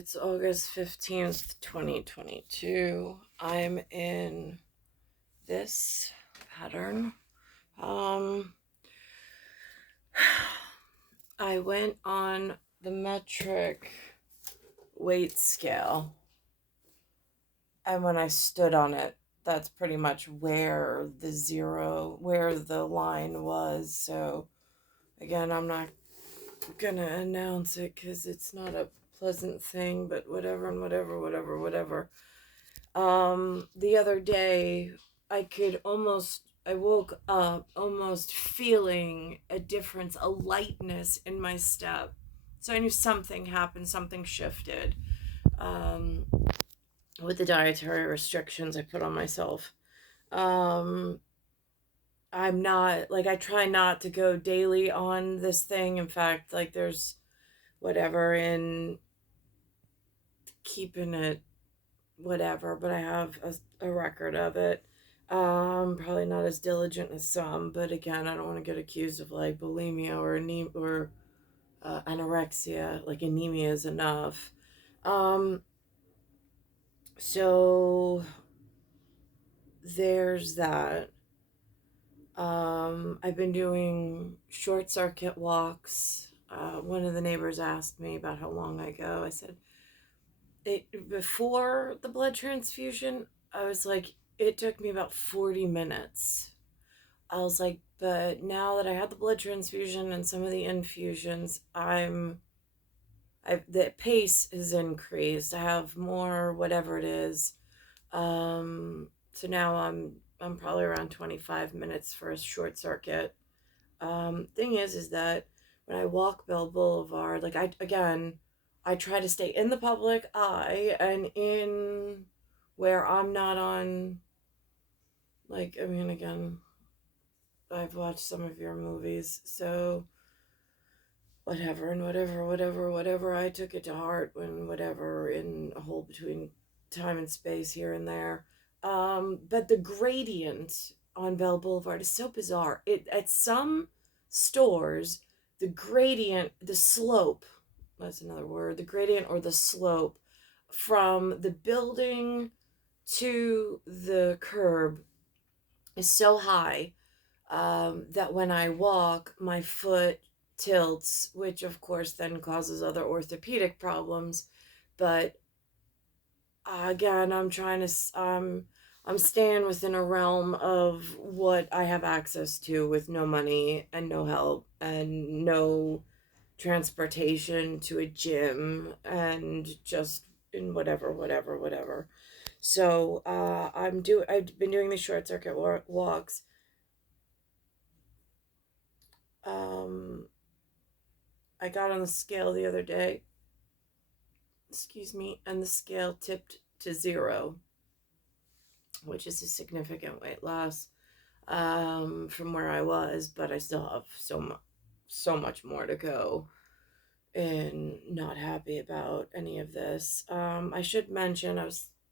It's August 15th, 2022. I'm in this pattern. Um, I went on the metric weight scale, and when I stood on it, that's pretty much where the line was. So, again, I'm not gonna announce it because it's not a pleasant thing, but whatever and whatever. The other day, I woke up almost feeling a difference, a lightness in my step. So I knew something happened, something shifted um, with the dietary restrictions I put on myself. Um, I'm not, like, I try not to go daily on this thing. In fact, like, there's whatever in keeping it whatever, but I have a record of it. Probably not as diligent as some, but again, I don't want to get accused of like bulimia or anorexia. Like anemia is enough. Um, so there's that. I've been doing short circuit walks. One of the neighbors asked me about how long I go. I said, before the blood transfusion, I was like, it took me about 40 minutes. I was like, but now that I had the blood transfusion and some of the infusions, the pace has increased. I have more whatever it is. So now I'm probably around 25 minutes for a short circuit. Thing is that when I walk Bell Boulevard, like I try to stay in the public eye and in where I'm not on, like, I mean, again, I've watched some of your movies, so whatever and whatever, I took it to heart when whatever in a hole between time and space here and there. But the gradient on Bell Boulevard is so bizarre. It at some stores, the gradient, the slope, that's another word, the gradient or the slope from the building to the curb is so high that when I walk, my foot tilts, which of course then causes other orthopedic problems. But again, I'm staying within a realm of what I have access to with no money and no help and no transportation to a gym and just in whatever. So I've been doing the short circuit walks. Um, I got on the scale the other day, excuse me, and the scale tipped to 0, which is a significant weight loss from where I was, but I still have so much more to go and not happy about any of this. I should mention,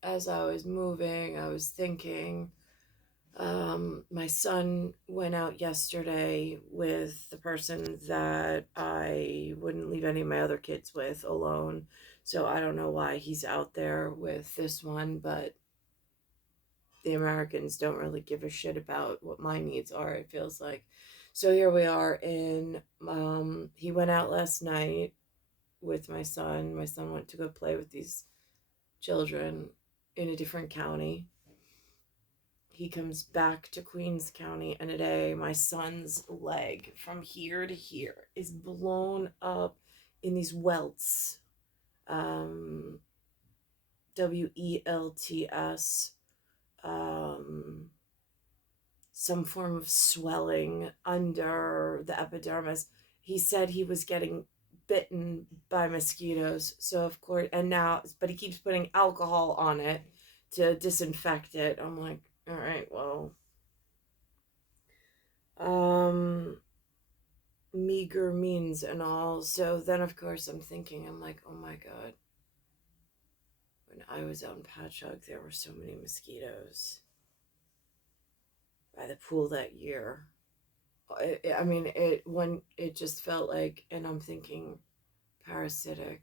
as I was moving, I was thinking. My son went out yesterday with the person that I wouldn't leave any of my other kids with alone. So I don't know why he's out there with this one, but the Americans don't really give a shit about what my needs are, it feels like. So here we are he went out last night with my son. My son went to go play with these children in a different county. He comes back to Queens County, and today my son's leg from here to here is blown up in these welts. Um, WELTS. Um, some form of swelling under the epidermis. He said he was getting bitten by mosquitoes. So, of course, but he keeps putting alcohol on it to disinfect it. I'm like, all right, well, um, meager means and all. So then, of course, I'm like, oh my God. When I was out in Patchogue, there were so many mosquitoes by the pool that year. I mean, when it just felt like, and I'm thinking parasitic.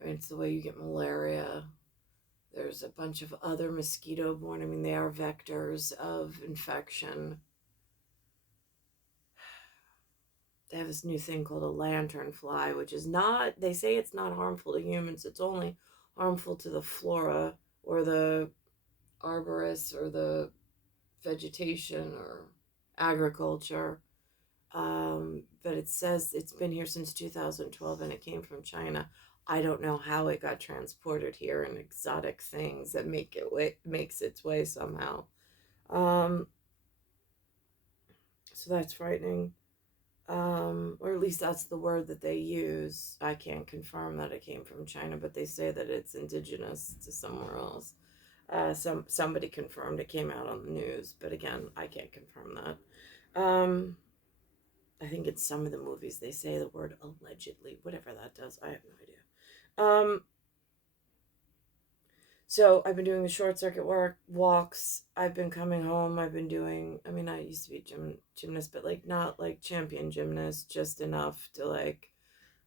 I mean, it's the way you get malaria. There's a bunch of other mosquito borne. I mean, they are vectors of infection. They have this new thing called a lanternfly, which is not, they say it's not harmful to humans. It's only harmful to the flora or the arborists or the vegetation or agriculture. But it says it's been here since 2012 and it came from China. I don't know how it got transported here in exotic things that makes its way somehow. Um, so that's frightening. Or at least that's the word that they use. I can't confirm that it came from China, but they say that it's indigenous to somewhere else. Somebody confirmed it came out on the news, but again, I can't confirm that. I think in some of the movies they say the word allegedly, whatever that does. I have no idea. So I've been doing the short circuit walks. I've been coming home. I've been doing. I mean, I used to be gymnast, but like not like champion gymnast, just enough to like.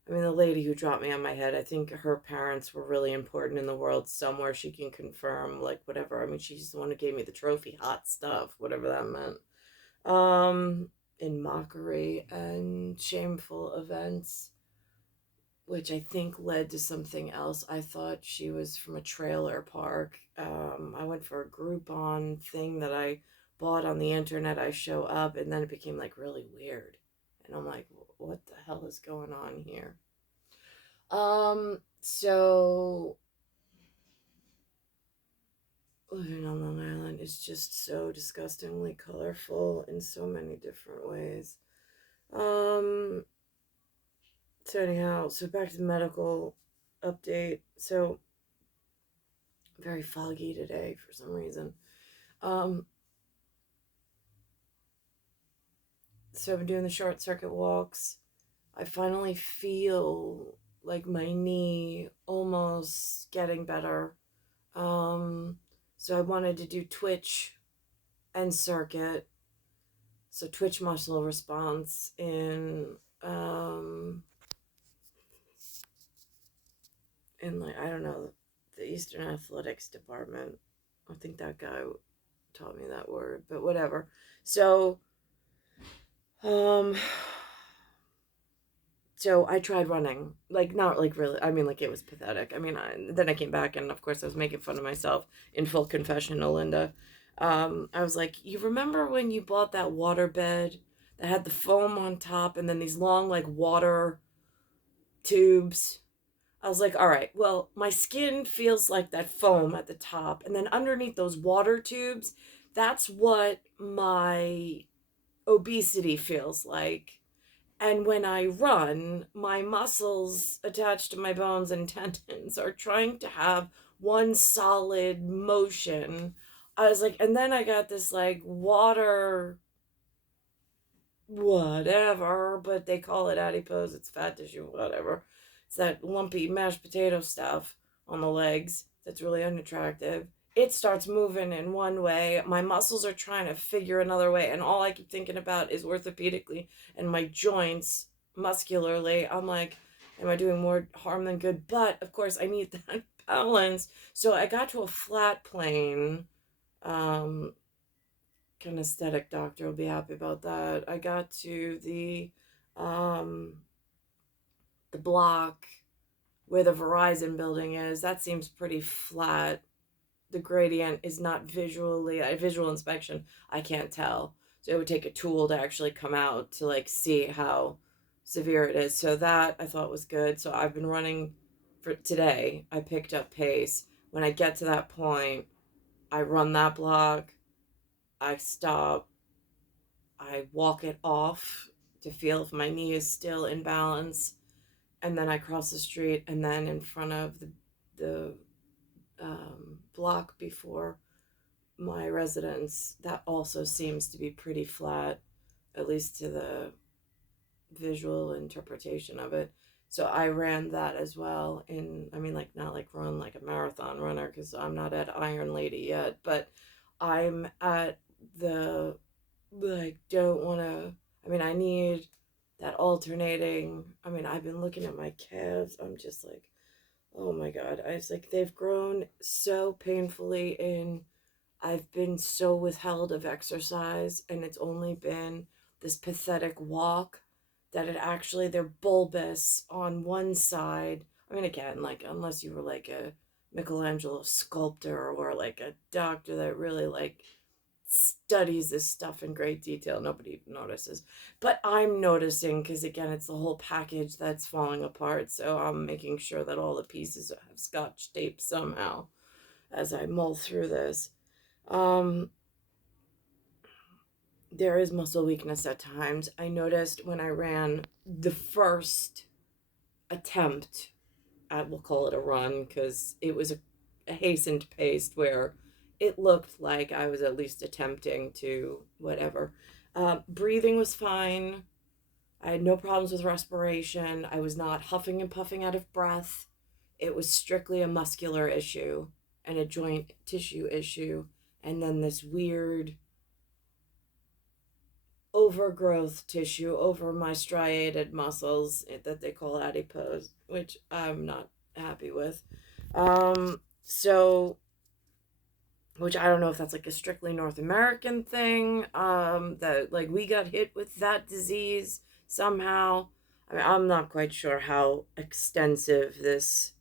I mean, the lady who dropped me on my head, I think her parents were really important in the world somewhere. She can confirm, like, whatever. I mean, she's the one who gave me the trophy, hot stuff, whatever that meant. In mockery and shameful events, which I think led to something else. I thought she was from a trailer park. I went for a Groupon thing that I bought on the internet. I show up, and then it became like really weird. And I'm like, what the hell is going on here? So living on Long Island is just so disgustingly colorful in so many different ways. Um, so anyhow, so back to the medical update. So very foggy today for some reason. Um, so I've been doing the short circuit walks. I finally feel like my knee almost getting better. Um, so I wanted to do twitch and circuit. So twitch muscle response um in like I don't know the Eastern Athletics Department. I think that guy taught me that word, but whatever. So um so I tried running, like not like really. I mean, like it was pathetic. I mean, then I came back, and of course I was making fun of myself. In full confession, Linda, I was like, "You remember when you bought that water bed that had the foam on top, and then these long like water tubes?" I was like, "All right, well, my skin feels like that foam at the top, and then underneath those water tubes, that's what my obesity feels like." And when I run, my muscles attached to my bones and tendons are trying to have one solid motion. I was like, and then I got this like water, whatever, but they call it adipose, it's fat tissue, whatever. It's that lumpy mashed potato stuff on the legs that's really unattractive. It starts moving in one way. My muscles are trying to figure another way, and all I keep thinking about is orthopedically and my joints muscularly. I'm like, am I doing more harm than good? But of course, I need that balance. So I got to a flat plane. Um, Kinesthetic doctor will be happy about that. I got to um the block where the Verizon building is. That seems pretty flat. The gradient is not visually a visual inspection. I can't tell. So it would take a tool to actually come out to like see how severe it is. So that I thought was good. So I've been running for today. I picked up pace. When I get to that point, I run that block. I stop. I walk it off to feel if my knee is still in balance, and then I cross the street, and then in front of the block before my residence, that also seems to be pretty flat, at least to the visual interpretation of it. So I ran that as well. In I mean, like not like run like a marathon runner because I'm not at Iron Lady yet, but I'm at the like don't want to. I mean, I need that alternating. I mean, I've been looking at my calves. I'm just like, Oh my God. I was like, they've grown so painfully in. I've been so withheld of exercise, and it's only been this pathetic walk that it actually, they're bulbous on one side. I mean, again, like, unless you were like a Michelangelo sculptor or like a doctor that really like studies this stuff in great detail, nobody notices. But I'm noticing because, again, it's the whole package that's falling apart. So I'm making sure that all the pieces have scotch tape somehow as I mull through this. Um, there is muscle weakness at times. I noticed when I ran the first attempt, I will call it a run because it was a hastened pace where it looked like I was at least attempting to whatever. Breathing was fine. I had no problems with respiration. I was not huffing and puffing out of breath. It was strictly a muscular issue and a joint tissue issue. And then this weird overgrowth tissue over my striated muscles that they call adipose, which I'm not happy with. So, which I don't know if that's like a strictly North American thing, that like we got hit with that disease somehow. I mean, I'm not quite sure how extensive this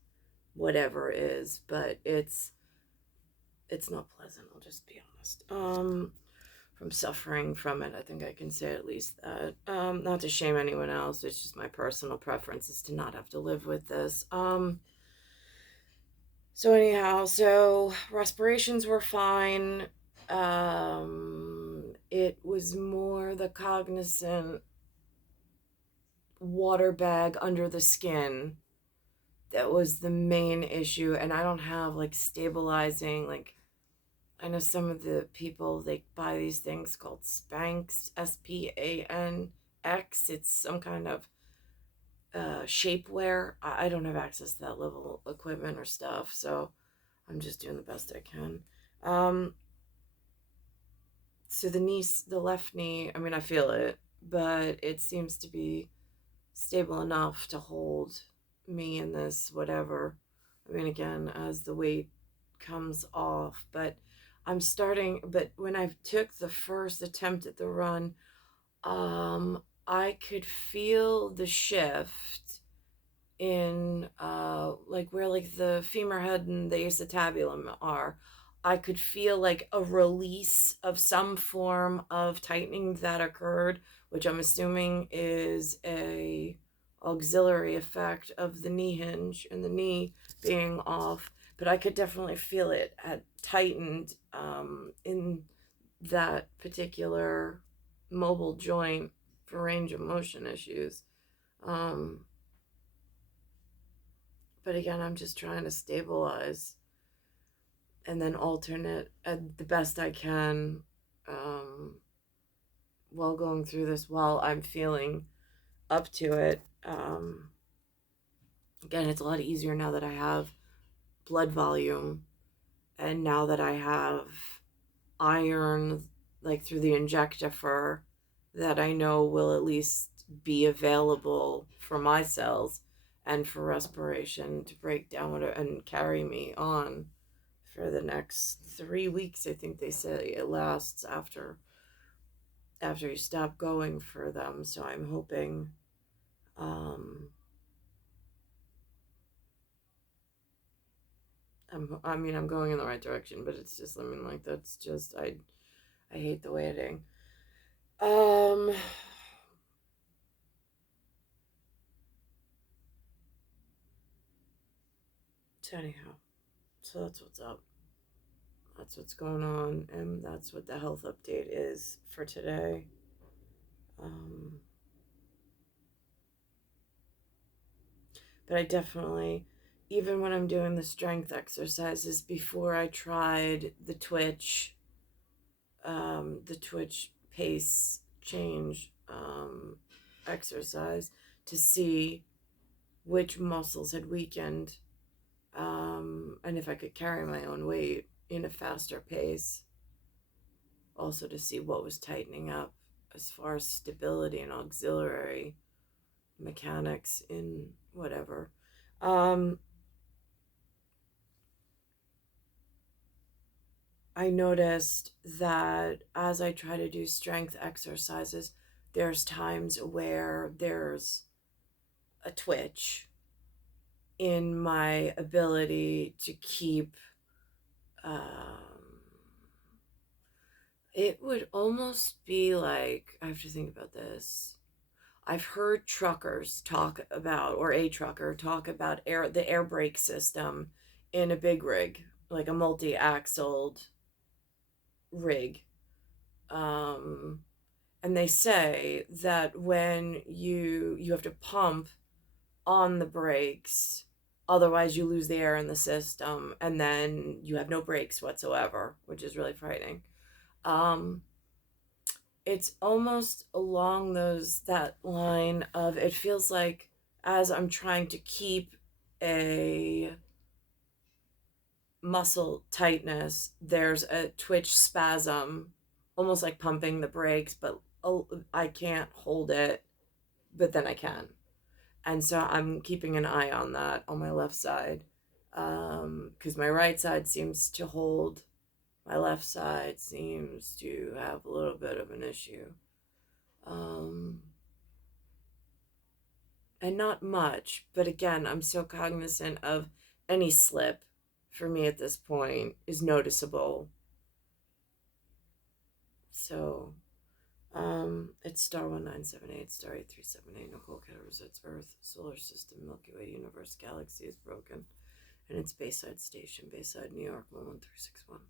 whatever is, but it's not pleasant, I'll just be honest. From suffering from it, I think I can say at least that. Not to shame anyone else, it's just my personal preference is to not have to live with this. So anyhow, so respirations were fine. It was more the cognizant water bag under the skin that was the main issue, and I don't have like stabilizing, like, I know some of the people, they buy these things called Spanx, Spanx. It's some kind of shapewear. I don't have access to that level of equipment or stuff, so I'm just doing the best I can. Um, so the left knee, I mean, I feel it, but it seems to be stable enough to hold me in this whatever. I mean, again, as the weight comes off, but but when I took the first attempt at the run, I could feel the shift in like where like the femur head and the acetabulum are. I could feel like a release of some form of tightening that occurred, which I'm assuming is a auxiliary effect of the knee hinge and the knee being off. But I could definitely feel it had tightened in that particular mobile joint for range of motion issues. Um, but again, I'm just trying to stabilize and then alternate at the best I can, um, while going through this, while I'm feeling up to it. Again, it's a lot easier now that I have blood volume, and now that I have iron, like through the injectifer, that I know will at least be available for my cells and for respiration to break down and carry me on for the next 3 weeks. I think they say it lasts after you stop going for them. So I'm hoping, um, I mean, I'm going in the right direction, but it's just, I mean, like, that's just, I hate the waiting. Um, so anyhow, so that's what's up. That's what's going on, and that's what the health update is for today. Um, but I definitely, even when I'm doing the strength exercises, before I tried the twitch pace change exercise to see which muscles had weakened, and if I could carry my own weight in a faster pace, also to see what was tightening up as far as stability and auxiliary mechanics in whatever. Um, I noticed that as I try to do strength exercises, there's times where there's a twitch in my ability to keep. Um, it would almost be like, I have to think about this. I've heard truckers talk about, or a trucker talk about the air brake system in a big rig, like a multi-axled rig. Um, and they say that when you have to pump on the brakes, otherwise you lose the air in the system, and then you have no brakes whatsoever, which is really frightening. Um, it's almost along that line of, it feels like as I'm trying to keep a muscle tightness, there's a twitch spasm, almost like pumping the brakes, but I can't hold it, but then I can. And so I'm keeping an eye on that on my left side, because my right side seems to hold, my left side seems to have a little bit of an issue. Um, and not much, but again, I'm so cognizant of any slip for me at this point is noticeable. So, it's star 1978, star 8378, Nicole, Cattaruzza, it's Earth, solar system, Milky Way, universe, galaxy is broken, and it's Bayside Station, Bayside, New York, 11361.